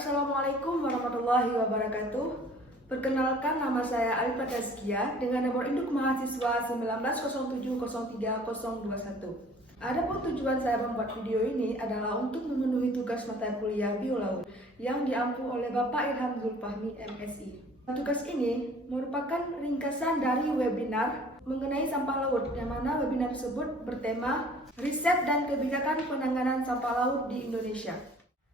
Assalamualaikum warahmatullahi wabarakatuh. Perkenalkan, nama saya Alifah Tazkiyah dengan nomor induk mahasiswa 1907030021. Adapun tujuan saya membuat video ini adalah untuk memenuhi tugas mata kuliah biolaut yang diampu oleh Bapak Ilham Zulfahmi, MSI. Tugas ini merupakan ringkasan dari webinar mengenai sampah laut, yang mana webinar tersebut bertema riset dan kebijakan penanganan sampah laut di Indonesia.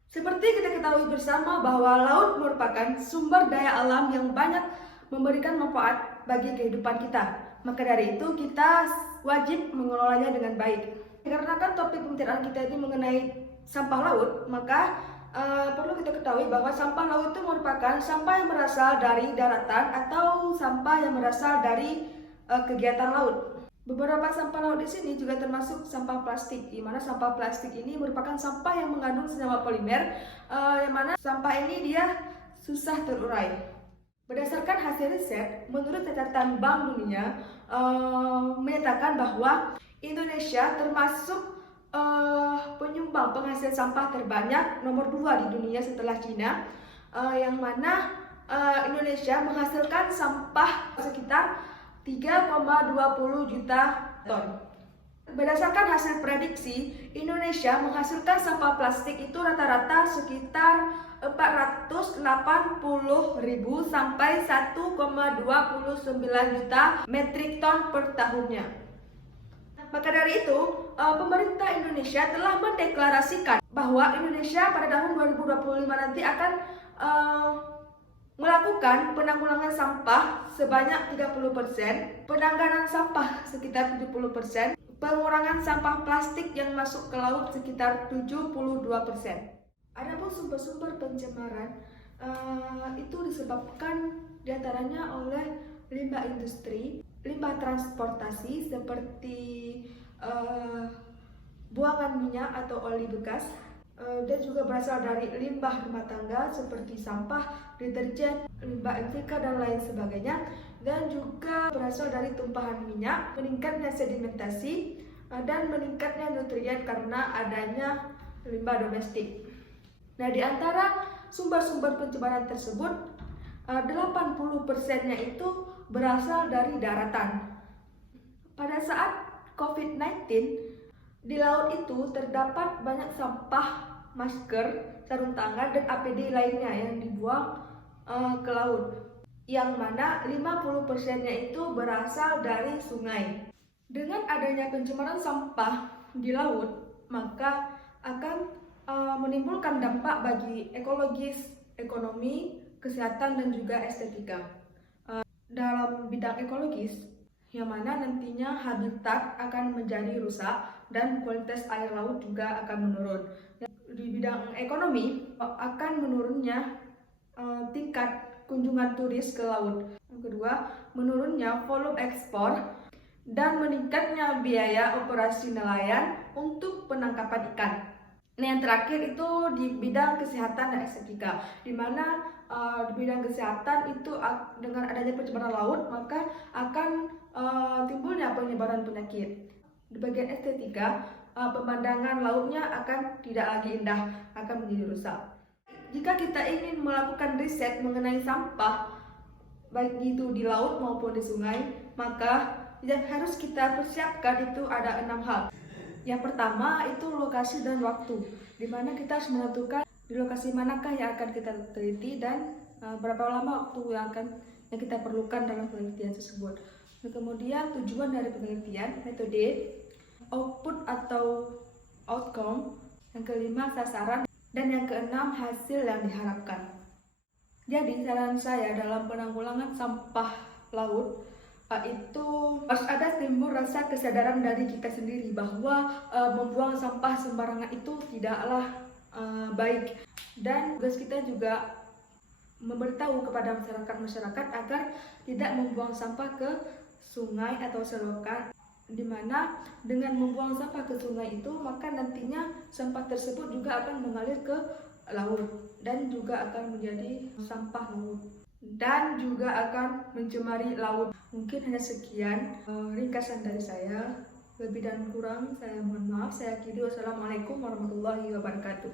Seperti kita ketahui bersama bahwa laut merupakan sumber daya alam yang banyak memberikan manfaat bagi kehidupan kita. Maka dari itu kita wajib mengelolanya dengan baik. Karena kan topik pembicaraan kita ini mengenai sampah laut, maka perlu kita ketahui bahwa sampah laut itu merupakan sampah yang berasal dari daratan atau sampah yang berasal dari kegiatan laut. Beberapa sampah laut di sini juga termasuk sampah plastik, di mana sampah plastik ini merupakan sampah yang mengandung senyawa polimer, yang mana sampah ini dia susah terurai. Berdasarkan hasil riset, menurut catatan Bank Dunia menyatakan bahwa Indonesia termasuk penyumbang penghasil sampah terbanyak nomor 2 di dunia setelah Cina, yang mana Indonesia menghasilkan sampah sekitar 3,20 juta ton. Berdasarkan hasil prediksi, Indonesia menghasilkan sampah plastik itu rata-rata sekitar 480.000 sampai 1,29 juta metrik ton per tahunnya. Maka dari itu, pemerintah Indonesia telah mendeklarasikan bahwa Indonesia pada tahun 2025 nanti akan melakukan penanggulangan sampah sebanyak 30%, penanganan sampah sekitar 70%, pengurangan sampah plastik yang masuk ke laut sekitar 72%. Adapun sumber-sumber pencemaran itu disebabkan diantaranya oleh limbah industri, limbah transportasi seperti buangan minyak atau oli bekas, dan juga berasal dari limbah rumah tangga seperti sampah, deterjen, limbah MVK dan lain sebagainya, dan juga berasal dari tumpahan minyak, meningkatnya sedimentasi, dan meningkatnya nutrien karena adanya limbah domestik. Nah, di antara sumber-sumber pencemaran tersebut, 80%-nya itu berasal dari daratan. Pada saat COVID-19, di laut itu terdapat banyak sampah, masker, sarung tangan, dan APD lainnya yang dibuang ke laut, yang mana 50%-nya itu berasal dari sungai. Dengan adanya pencemaran sampah di laut, maka akan menimbulkan dampak bagi ekologis, ekonomi, kesehatan, dan juga estetika. Dalam bidang ekologis, yang mana nantinya habitat akan menjadi rusak dan kualitas air laut juga akan menurun. Di bidang ekonomi akan menurunnya tingkat kunjungan turis ke laut. Yang kedua, menurunnya volume ekspor dan meningkatnya biaya operasi nelayan untuk penangkapan ikan. Nah, yang terakhir itu di bidang kesehatan dan estetika, di mana di bidang kesehatan itu dengan adanya pencemaran laut maka akan timbulnya penyebaran penyakit. Di bagian estetika, pemandangan lautnya akan tidak lagi indah, akan menjadi rusak. Jika kita ingin melakukan riset mengenai sampah, baik itu di laut maupun di sungai, maka yang harus kita persiapkan itu ada 6 hal. Yang pertama itu lokasi dan waktu, di mana kita harus menentukan di lokasi manakah yang akan kita teliti dan berapa lama waktu yang kita perlukan dalam penelitian tersebut. Kemudian tujuan dari penelitian, metode, output atau outcome, yang kelima sasaran, dan yang keenam hasil yang diharapkan. Jadi saran saya dalam penanggulangan sampah laut itu harus ada timbul rasa kesadaran dari kita sendiri bahwa membuang sampah sembarangan itu tidaklah baik, dan tugas kita juga memberitahu kepada masyarakat agar tidak membuang sampah ke sungai atau selokan, di mana dengan membuang sampah ke sungai itu maka nantinya sampah tersebut juga akan mengalir ke laut dan juga akan menjadi sampah laut dan juga akan mencemari laut. Mungkin hanya sekian ringkasan dari saya. Lebih dan kurang saya mohon maaf. Saya akhiri. Wassalamualaikum warahmatullahi wabarakatuh.